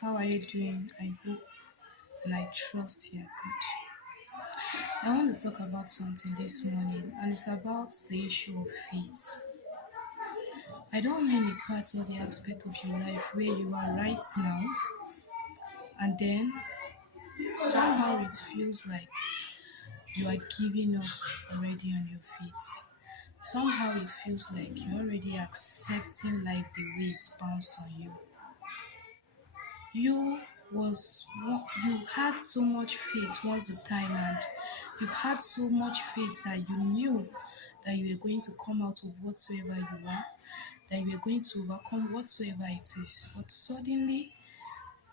How are you doing? I hope and I trust you're good. I want to talk about something this morning, and it's about the issue of faith. I don't mean the part or the aspect of your life where you are right now, and then somehow it feels like you are giving up already on your faith. Somehow it feels like you're already accepting life the way it's bounced on you. You had so much faith once the time, and you had so much faith that you knew that you were going to come out of whatsoever you are, that you were going to overcome whatsoever it is. But suddenly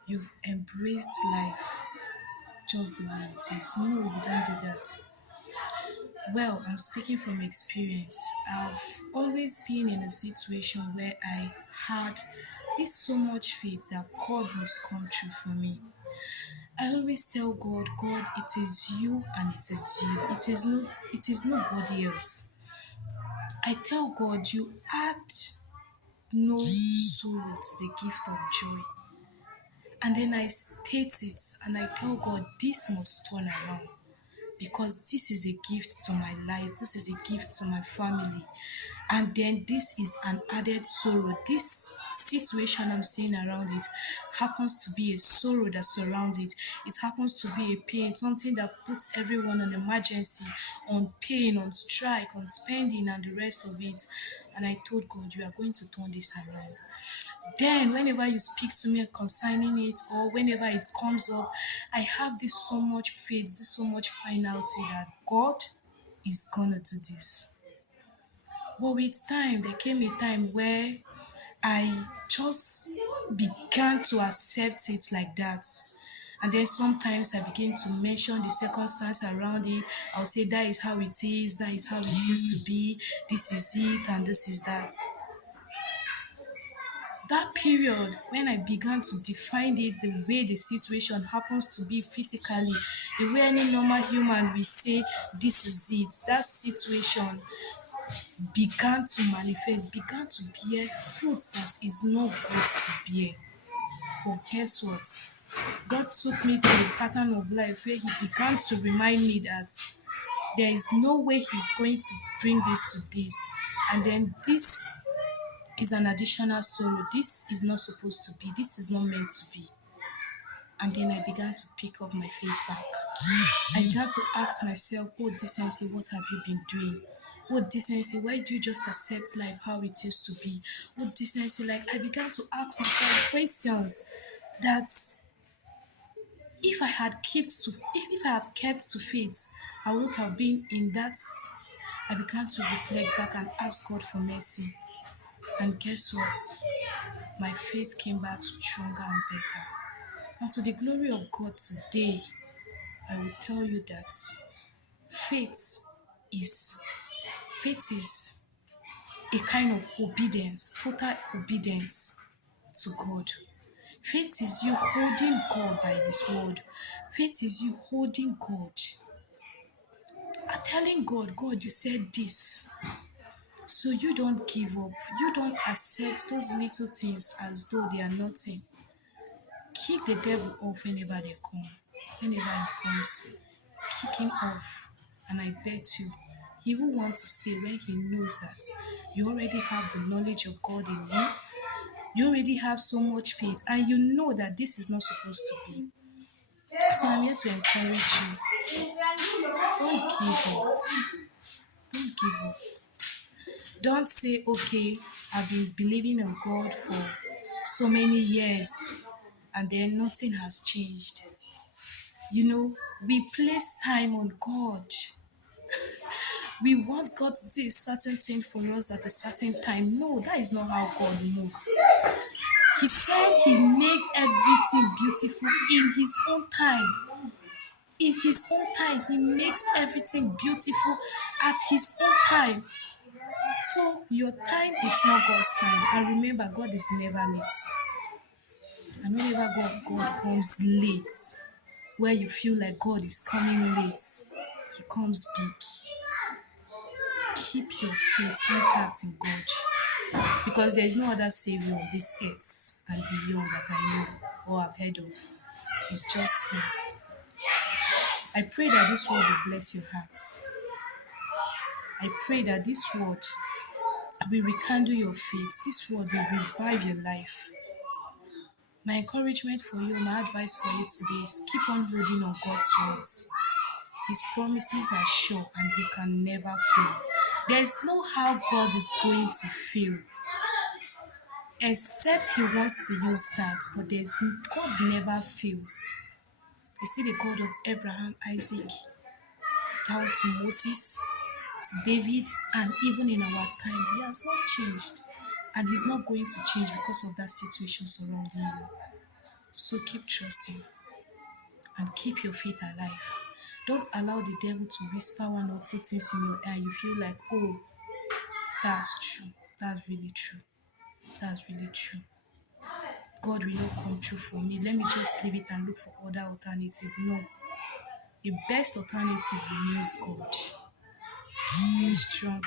you've embraced life just the way it is. No, you don't do that. Well, I'm speaking from experience. I've always been in a situation where I had this so much faith that God must come true for me. I always tell God, God, it is you and it is you. It is nobody else. I tell God, you add no sorrow to the gift of joy. And then I state it and I tell God, this must turn around because this is a gift to my life, this is a gift to my family. And then this is an added sorrow. This situation I'm seeing around it happens to be a sorrow that surrounds it. It happens to be a pain, something that puts everyone on emergency, on pain, on strike, on spending, and the rest of it. And I told God, you are going to turn this around. Then, whenever you speak to me concerning it, or whenever it comes up, I have this so much faith, this so much finality that God is gonna do this. But with time, there came a time where I just began to accept it like that. And then sometimes I begin to mention the circumstance around it. I'll say that is how it is, that is how it used to be, this is it, and this is that. That period when I began to define it the way the situation happens to be physically, the way any normal human will say this is it, that situation began to manifest, began to bear fruit that is not good to bear. But guess what? God took me to a pattern of life where He began to remind me that there is no way He's going to bring this to this. And then this is an additional sorrow. This is not supposed to be. This is not meant to be. And then I began to pick up my faith back. I began to ask myself, oh decency, what have you been doing? Oh decency, why do you just accept life how it used to be? Oh decency, like I began to ask myself questions that if I have kept to faith, I would have been in that. I began to reflect back and ask God for mercy. And guess what? My faith came back stronger and better. And to the glory of God today, I will tell you that faith is faith is a kind of obedience, total obedience to God. Faith is you holding God by His word. Faith is you holding God. Telling God, God, you said this. So you don't give up. You don't accept those little things as though they are nothing. Kick the devil off whenever they come. Whenever he comes, kick him off. And I bet you, he will want to stay when he knows that you already have the knowledge of God in you. You already have so much faith, and you know that this is not supposed to be. So I'm here to encourage you. Don't give up. Don't give up. Don't say, okay, I've been believing in God for so many years and then nothing has changed. You know, we place time on God. We want God to do a certain thing for us at a certain time. No, that is not how God moves. He said He made everything beautiful in His own time. In His own time, He makes everything beautiful at His own time. So your time is not God's time. And remember, God is never late. And whenever God comes late, where you feel like God is coming late, He comes big. Keep your faith intact in God. Because there is no other Savior on this earth and beyond that I know or have heard of. It's just Him. I pray that this word will bless your hearts. I pray that this word will rekindle your faith. This word will revive your life. My encouragement for you, my advice for you today is keep on holding on God's words. His promises are sure and He can never fail. There is no how God is going to fail, except He wants to use that. But God never fails. He's still the God of Abraham, Isaac, down to Moses, to David, and even in our time, He has not changed. And He's not going to change because of that situation surrounding you. So keep trusting and keep your faith alive. Don't allow the devil to whisper one or two things in your ear and you feel like, oh, that's true. That's really true. That's really true. God will not come true for me. Let me just leave it and look for other alternative. No. The best alternative remains God. Be strong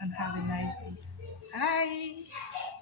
and have a nice day. Bye.